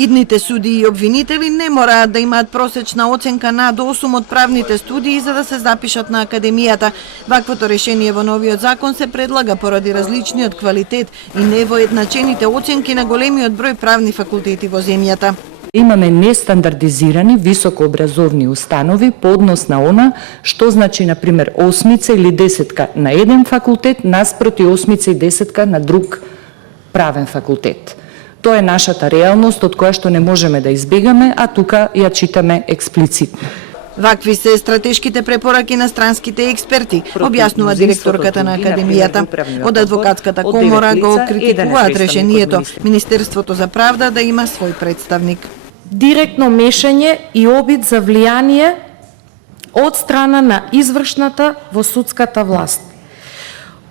Идните судии и обвинители не мораат да имаат просечна оценка над 8 од правните студии за да се запишат на академијата. Ваквото решение во новиот закон се предлага поради различниот квалитет и невоедначените оценки на големиот број правни факултети во земјата. Имаме нестандардизирани високообразовни установи по однос на она што значи, например, осмица или десетка на еден факултет наспроти осмица и десетка на друг правен факултет. Тоа е нашата реалност од која што не можеме да избегаме, а тука ја читаме експлицитно. Вакви се стратешките препораки на странските експерти, објаснува директорката на академијата. Од адвокатската комора го критикуваат решението Министерството за правда да има свој представник. Директно мешање и обид за влијание од страна на извршната во судската власт.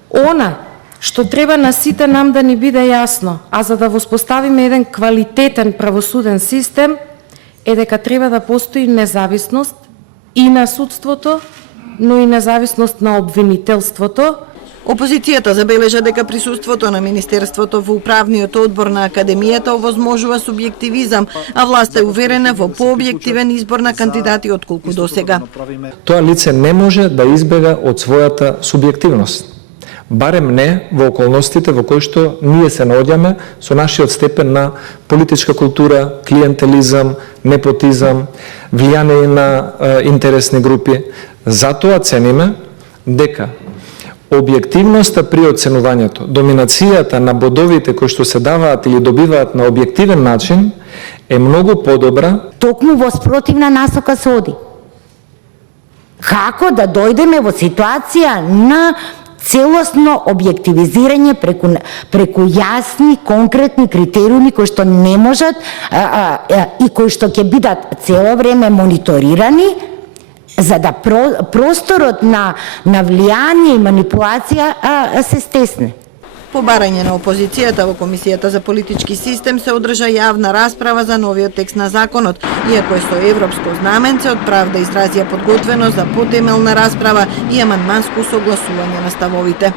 Она што треба на сите нам да ни биде јасно, а за да воспоставиме еден квалитетен правосуден систем, е дека треба да постои независност и на судството, но и независност на обвинителството. Опозицијата забележа дека присуството на Министерството во управниот одбор на академијата овозможува субјективизам, а власта е уверена во пообјективен избор на кандидати отколку досега. Тоа лице не може да избега од својата субјективност. Барем не во околностите во кои што ние се наоѓаме со нашиот степен на политичка култура, клиентелизам, непотизам, влијание на интересни групи. Затоа цениме дека објективноста при оценувањето, доминацијата на бодовите кои што се даваат или добиваат на објективен начин е многу подобра. Токму во спротивна насока се оди. Како да дојдеме во ситуација на целосно објективизирање преку јасни, конкретни критериуми кои што не можат и кои што ќе бидат цело време мониторирани, за да просторот на влијание и манипулација се стесне. По барање на опозицијата во Комисијата за политички систем се одржа јавна расправа за новиот текст на законот, иако е со европско знаменце, од правда изразија подготвеност за потемелна расправа и амандманско согласување на ставовите.